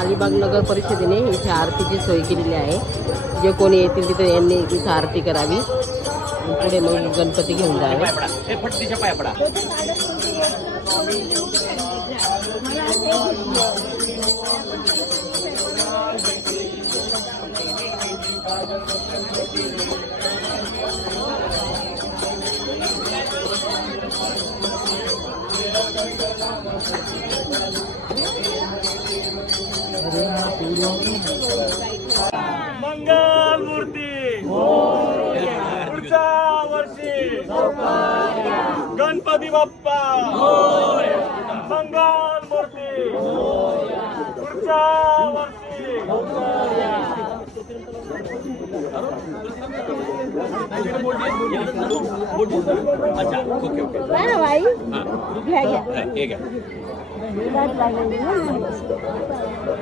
अलिबाग नगर परिषदेने इथे आरतीची सोय केलेली आहे. जे कोणी येतील तिथे यांनी इथे आरती करावी आणि पुढे मग गणपती घेऊन जावे. मंगल मूर्ती पुढच्या वर्षी गणपती बाप्पा मंगल मूर्ती पुढच्या वर्षी भाई घ्या घ्या